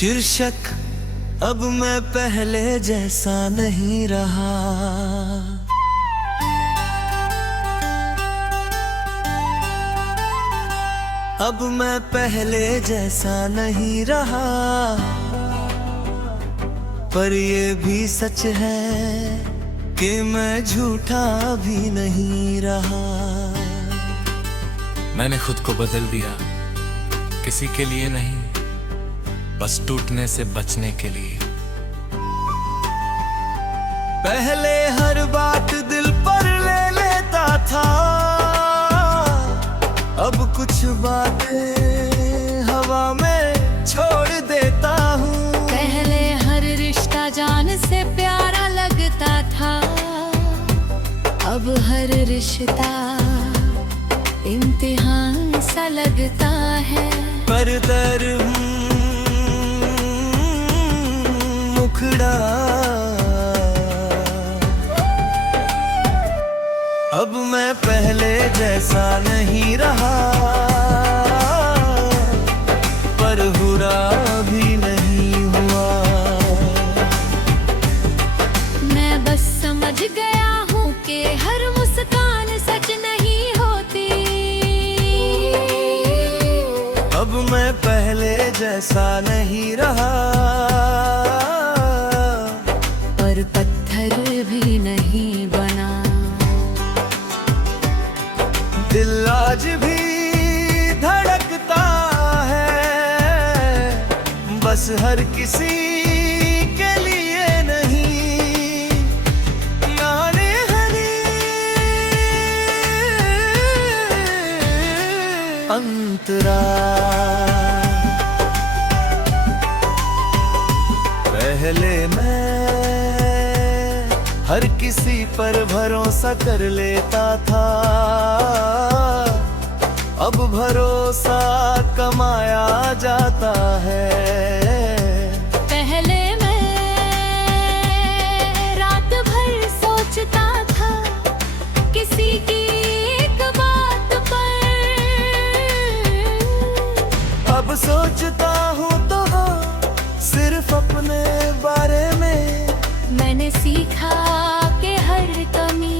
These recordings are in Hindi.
शीर्षक अब मैं पहले जैसा नहीं रहा। अब मैं पहले जैसा नहीं रहा, पर ये भी सच है कि मैं झूठा भी नहीं रहा। मैंने खुद को बदल दिया, किसी के लिए नहीं, बस टूटने से बचने के लिए। पहले हर बात दिल पर ले लेता था, अब कुछ बातें हवा में छोड़ देता हूँ। पहले हर रिश्ता जान से प्यारा लगता था, अब हर रिश्ता इम्तिहान सा लगता है। पर दर मुखड़ा अब मैं पहले जैसा नहीं रहा, पर बुरा भी नहीं हुआ। मैं बस समझ गया हूँ कि हर मुस्कान सच नहीं होती। अब मैं पहले जैसा नहीं रहा, पर पत्थर भी नहीं बना। दिल आज भी धड़कता है, बस हर किसी के लिए नहीं। नाने हरी अंतरा पहले मैं हर किसी पर भरोसा कर लेता था, अब भरोसा कमाया जाता है। पहले मैं रात भर सोचता था किसी की एक बात पर, अब सोचता हूँ तो सिर्फ अपने बारे में। मैंने सीखा कि हर कमी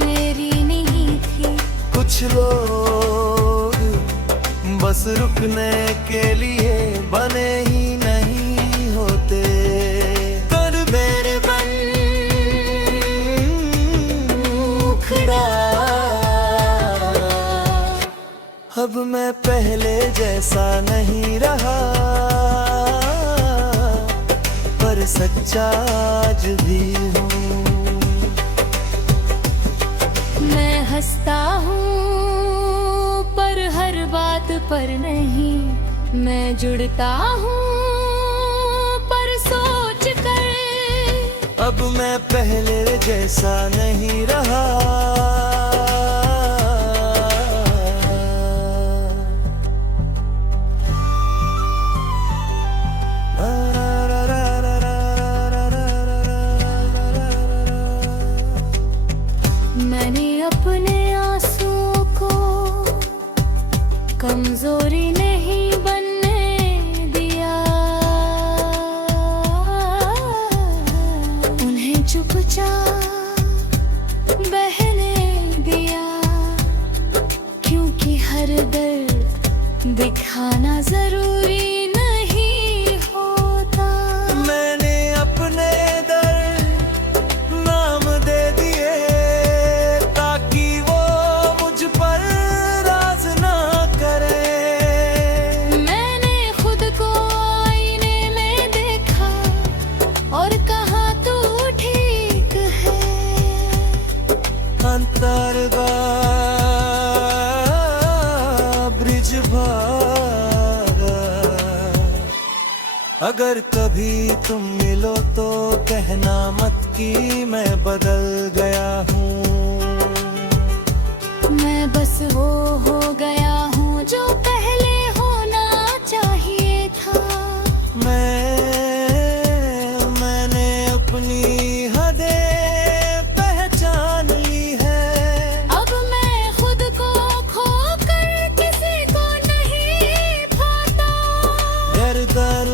मेरी नहीं थी। कुछ लोग बस रुकने के लिए बने ही नहीं होते। कर मेरे बन मुखड़ा अब मैं पहले जैसा नहीं रहा, पर सच्चा आज भी हूँ। मैं हंसता हूँ पर हर बात पर नहीं, मैं जुड़ता हूँ पर सोच कर। अब मैं पहले जैसा नहीं रहा, मैंने अपने आंसुओं को कमजोरी नहीं बनने दिया, उन्हें चुपचाप बहने दिया। क्योंकि हर दर्द दिखाना जरूरी नहीं होता। मैंने अपने दर्द नाम दे दिए, ताकि वो मुझ पर राज ना करे। मैंने खुद को आईने में देखा और कहा तू ठीक है। अंतरगा ब्रिज भागा, अगर कभी तुम मिलो तो कहना मत कि मैं बदल गया हूँ। मैं बस वो हो गया हूँ जो पहले होना चाहिए था। मैंने अपनी हदें पहचान ली है। अब मैं खुद को खोकर किसी को नहीं पाता। दर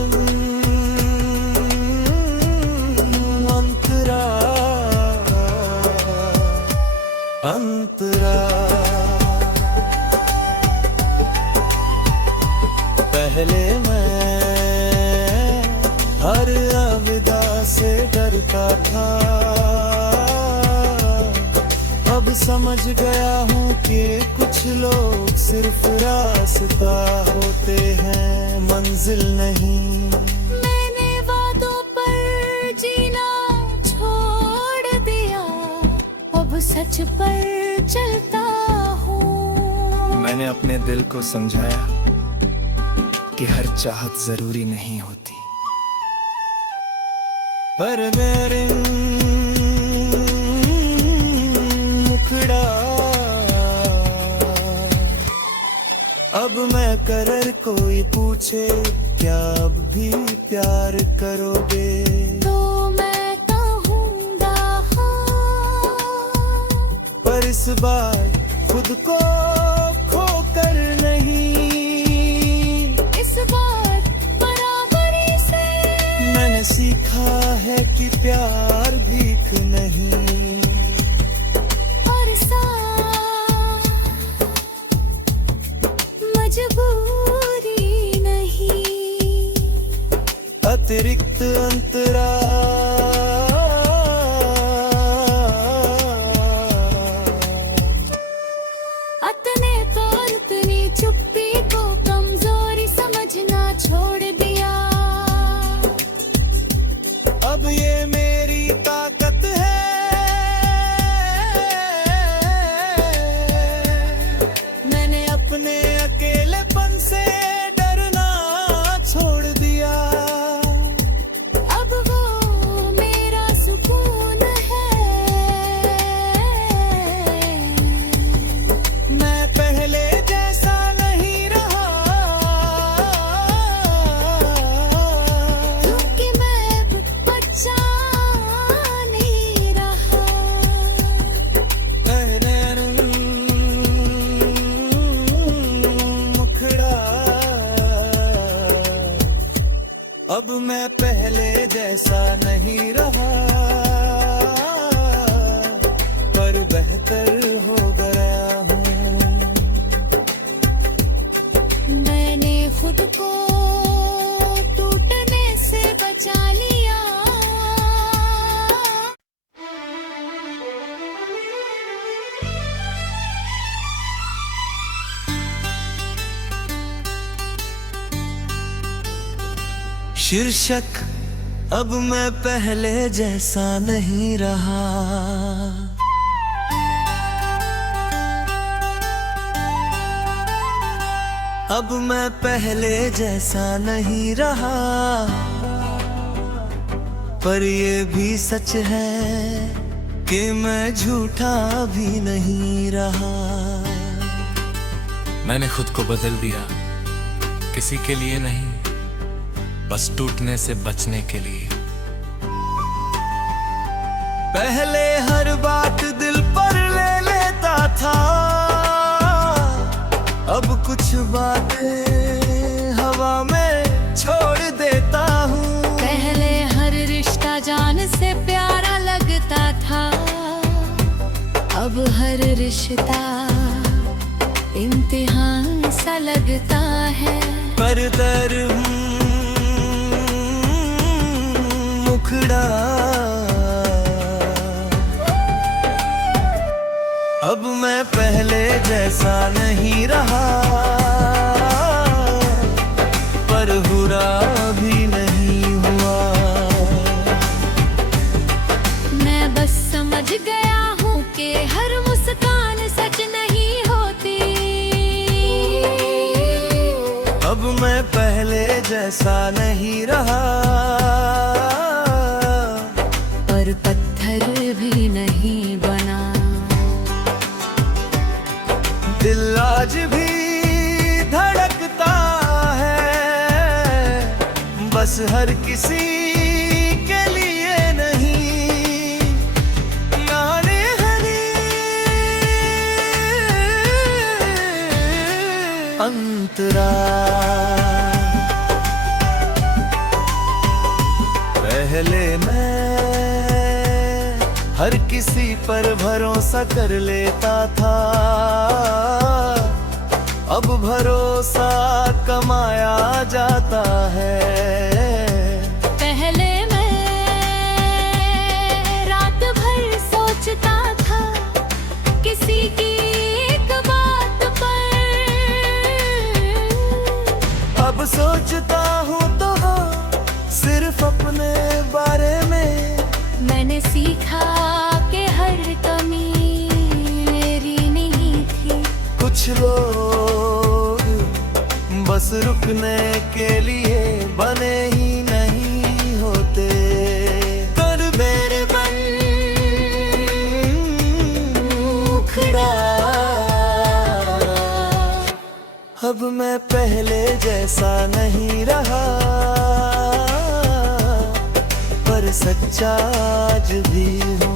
सोचता था। अब समझ गया हूँ कि कुछ लोग सिर्फ रास्ता होते हैं, मंजिल नहीं। मैंने वादों पर जीना छोड़ दिया, अब सच पर चलता हूँ। मैंने अपने दिल को समझाया कि हर चाहत जरूरी नहीं होती। पर मेरे मुखड़ा अब मैं करर कोई पूछे क्या अब भी प्यार करोगे, तो मैं कहूँगा हाँ। पर इस बार खुद को खोकर नहीं, इस बार बराबरी से मैंने सीखा है कि प्यार भीख नहीं। और साथ मजबूरी नहीं, अतिरिक्त अंतरा अतने तो उतनी चुप्पी को कमजोरी समझना छोड़ दिया। अब ये मेरी ताकत है, मैंने अपने अकेलेपन से डरना छोड़ दिया। अब वो मेरा सुकून है, मैं पहले जैसा नहीं रहा, क्योंकि मैं बच्चा नहीं रहा। मुखड़ा अब मैं पहले जैसा नहीं रहा, पर बेहतर हो गया हूँ। मैंने खुद को टूटने से बचा लिया। शीर्षक अब मैं पहले जैसा नहीं रहा, अब मैं पहले जैसा नहीं रहा, पर ये भी सच है कि मैं झूठा भी नहीं रहा। मैंने खुद को बदल दिया, किसी के लिए नहीं, बस टूटने से बचने के लिए। पहले हर बात दिल पर ले लेता था, अब कुछ बातें हवा में छोड़ देता हूँ। पहले हर रिश्ता जान से प्यारा लगता था, अब हर रिश्ता इम्तिहान सा लगता है। पर दर मुखड़ा अब मैं पहले जैसा नहीं रहा, पर बुरा भी नहीं हुआ। मैं बस समझ गया हूँ कि हर मुस्कान सच नहीं होती। अब मैं पहले जैसा नहीं रहा, पर पत्थर भी नहीं बना। दिल आज भी धड़कता है, बस हर किसी के लिए नहीं। नाने हरी अंतरा पहले मैं हर किसी पर भरोसा कर लेता था, अब भरोसा कमाया जाता है। पहले मैं मैंने सीखा कि हर कमी मेरी नहीं थी। कुछ लोग बस रुकने के लिए बने ही नहीं होते। कर मेरे मन मुखड़ा, अब मैं पहले जैसा नहीं रहा, पर सच्चा आज भी हूँ।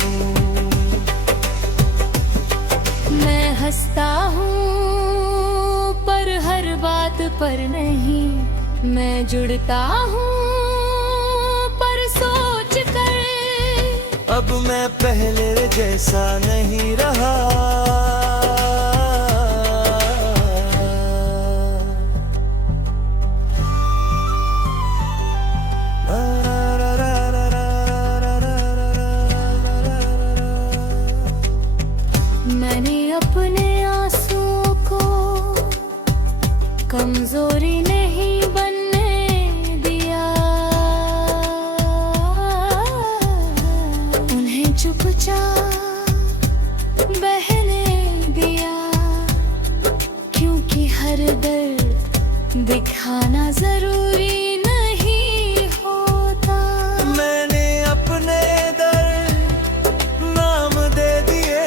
मैं हंसता हूँ पर हर बात पर नहीं, मैं जुड़ता हूँ पर सोच कर। अब मैं पहले जैसा नहीं रहा, मैंने अपने आंसुओं को कमजोरी नहीं बनने दिया, उन्हें चुपचाप बहने दिया, क्योंकि हर दर्द दिखाना जरूरी नहीं होता। मैंने अपने दर्द नाम दे दिए,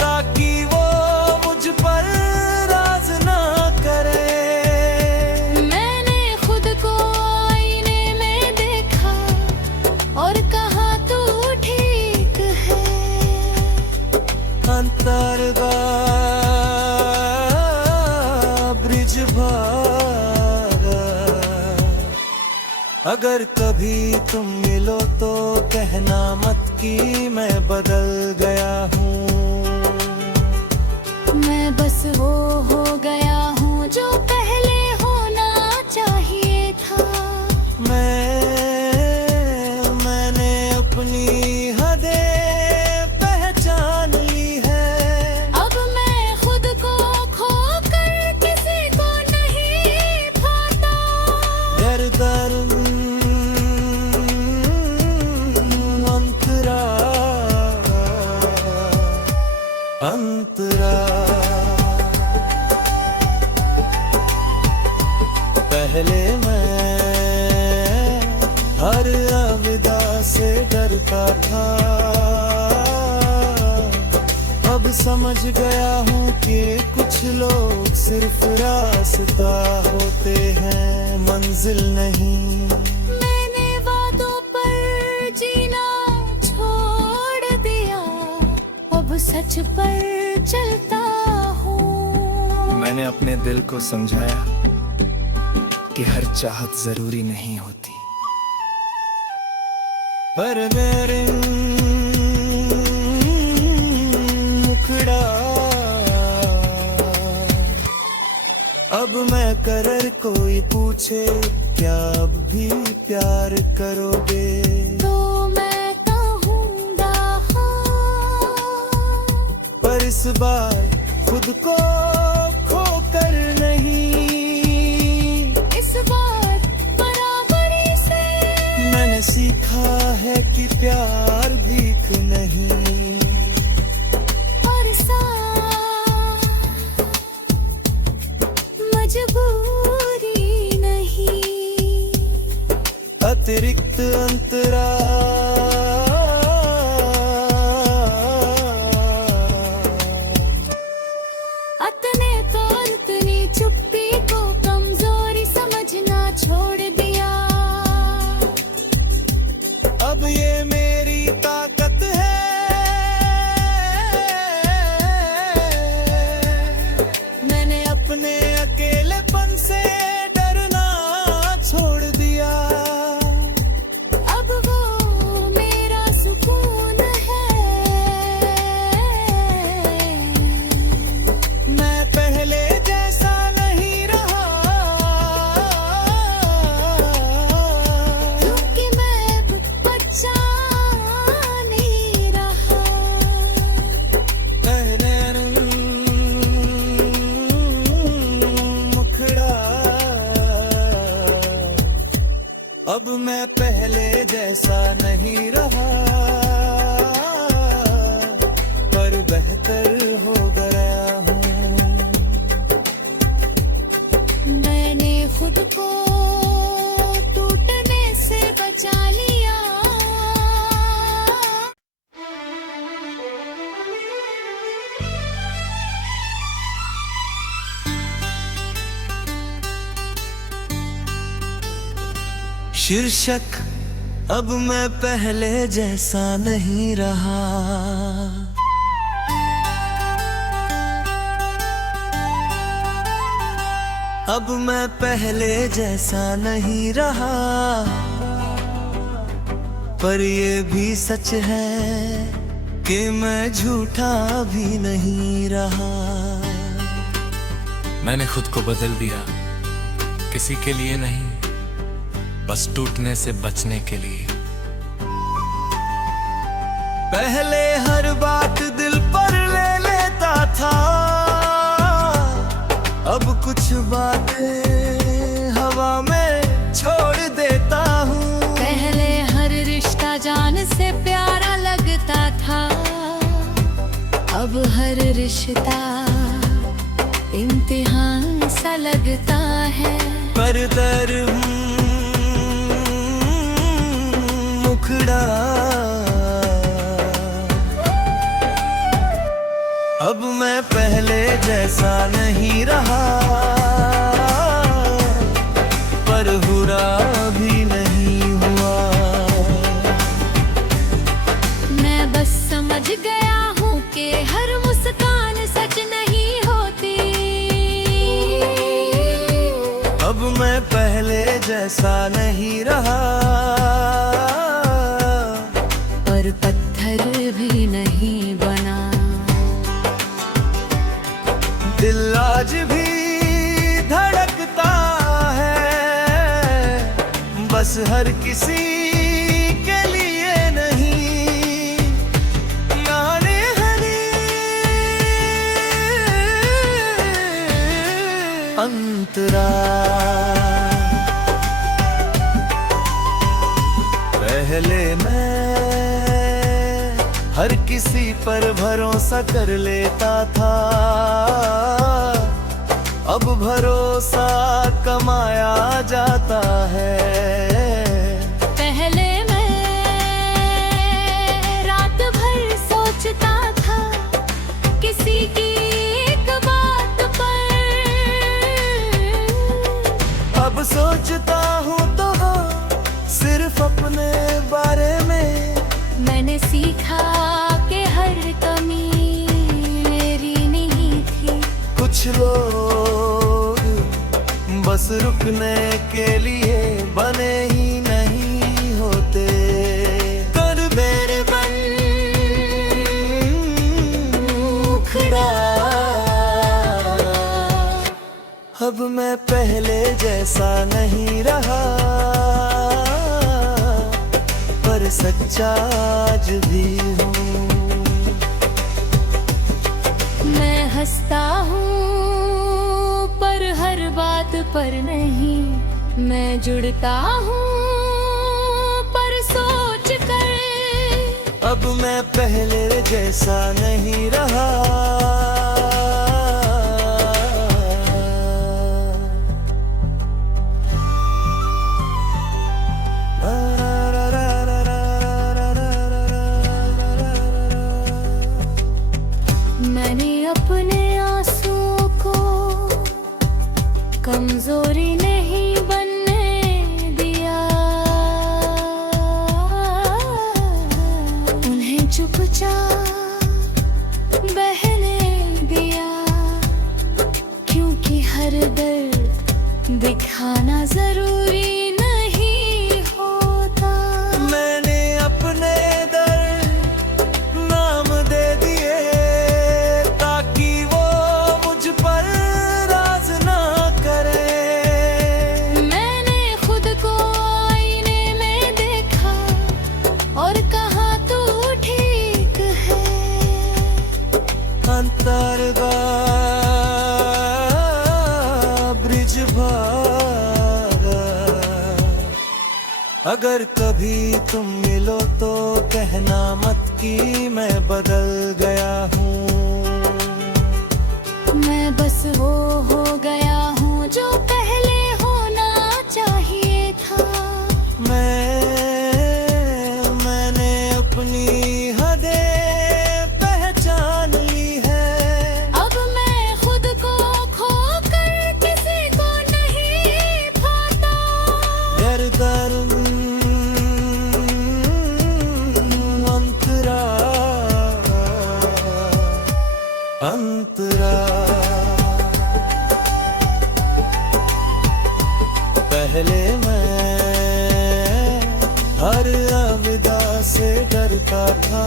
ताकि वो मुझ पर राज ना करे। मैंने खुद को आईने में देखा और कहा तू ठीक है। अंतरगा ब्रिज भागा, अगर कभी तुम मिलो तो कहना मत कि मैं बदल गया हूँ। मैं बस वो हो गया हूँ जो पहले होना चाहिए था। मैंने अपनी हदें पहचान ली है। अब मैं खुद को खोकर किसी को नहीं पाता। दर अंतरा अंतरा, पहले मैं हर अलविदा से डरता था, अब समझ गया हूँ कि कुछ लोग सिर्फ रास्ता होते हैं, मंजिल नहीं। मैंने वादों पर जीना छोड़ दिया, अब सच पर चलता हूँ। मैंने अपने दिल को समझाया कि हर चाहत जरूरी नहीं होती। पर मेरे मुखड़ा, अब मैं करर कोई पूछे क्या अब भी प्यार करोगे, तो मैं कहूँगा हाँ। पर इस बार खुद को खोकर नहीं, इस बार बराबरी से मैंने सीखा है कि प्यार भीख नहीं। और साथ मजबूरी नहीं। अतिरिक्त अंतरा, अतने तो इतनी चुप्पी को कमजोरी समझना छोड़ दिया। अब ये मेरी ताकत है, अब मैं पहले जैसा नहीं रहा, पर बेहतर हो गया हूँ। मैंने खुद को टूटने से बचा लिया। शीर्षक अब मैं पहले जैसा नहीं रहा, अब मैं पहले जैसा नहीं रहा, पर ये भी सच है कि मैं झूठा भी नहीं रहा। मैंने खुद को बदल दिया, किसी के लिए नहीं, बस टूटने से बचने के लिए। पहले हर बात दिल पर ले लेता था, अब कुछ बातें हवा में छोड़ देता हूँ। पहले हर रिश्ता जान से प्यारा लगता था, अब हर रिश्ता इम्तिहान सा लगता है। पर दर मुखड़ा अब मैं पहले जैसा नहीं रहा, पर बुरा भी नहीं हुआ। मैं बस समझ गया हूँ कि हर मुस्कान सच नहीं होती। अब मैं पहले जैसा नहीं रहा, पर पत्थर भी नहीं बना। दिल आज भी धड़कता है, बस हर किसी के लिए नहीं। नाने हनी अंतरा पहले मैं हर किसी पर भरोसा कर लेता था, अब भरोसा कमाया जाता है। पहले मैं रात भर सोचता था किसी की एक बात पर, अब सोचता हूँ तो सिर्फ अपने बारे में। मैंने सीखा कि हर कमी मेरी नहीं थी। कुछ लोग बस रुकने के लिए बने ही नहीं होते। कर मेरे बन मुखड़ा अब मैं पहले जैसा नहीं रहा, पर सच्चा आज भी हूँ। मैं हंसता हूँ पर हर बात पर नहीं, मैं जुड़ता हूँ पर सोच कर। अब मैं पहले जैसा नहीं रहा, मैंने अपने आंसुओं को कमजोरी नहीं बनने दिया, उन्हें चुपचाप बहने दिया, क्योंकि हर दर्द दिखाना जरूरी नहीं होता। मैंने अपने दर्द नाम दे दिए ताकि वो मुझ पर राज ना करे। मैंने खुद को आईने में देखा और कहा तू ठीक है। अंतरगा ब्रिज भागा अगर कभी तुम मिलो तो कहना मत कि मैं बदल गया हूँ। मैं बस वो हो गया हूँ जो पहले होना चाहिए था। मैंने अपनी हदें पहचान ली है। अब मैं खुद को खोकर किसी को नहीं पाता। दर दर अंतरा पहले मैं हर अलविदा से डरता था।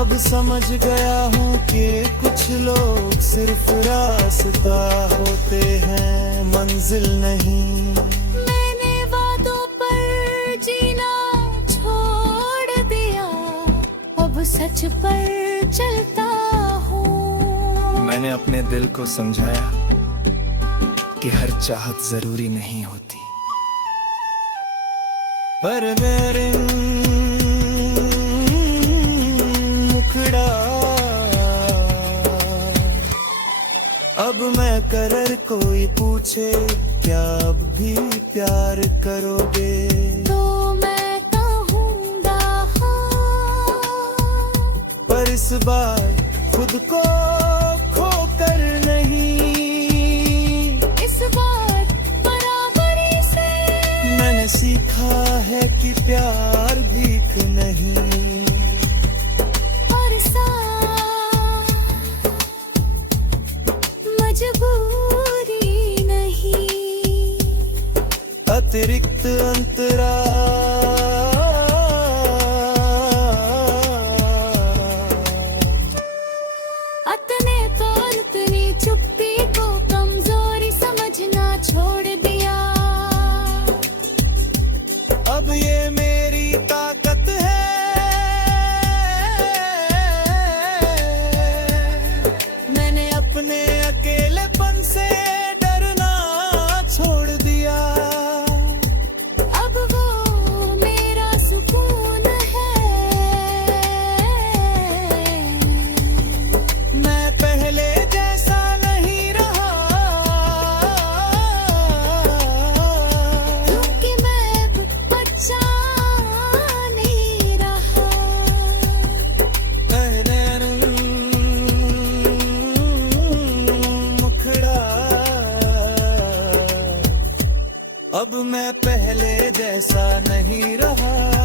अब समझ गया हूँ कि कुछ लोग सिर्फ रास्ता होते हैं, मंजिल नहीं। मैंने वादों पर जीना छोड़ दिया, अब सच पर चलता हूँ। मैंने अपने दिल को समझाया कि हर चाहत जरूरी नहीं होती। पर मेरे मुखड़ा अब मैं करर कोई पूछे क्या अब भी प्यार करोगे? तो मैं कहूँगा हाँ। पर इस बार खुद को खोकर नहीं, इस बार बराबरी से मैंने सीखा है कि प्यार भीख नहीं। और साथ मजबूरी नहीं। अतिरिक्त अंतरा अतने तो उतनी चुप्पी को कमजोरी समझना छोड़ दिया। अब ये मेरी ताकत है। मैंने अपने अकेलेपन से डरना छोड़ दिया। अब वो मेरा सुकून है। मैं पहले जैसा नहीं रहा, क्योंकि मैं बच्चा नहीं रहा। पहले मुखड़ा अब मैं पहले जैसा नहीं रहा।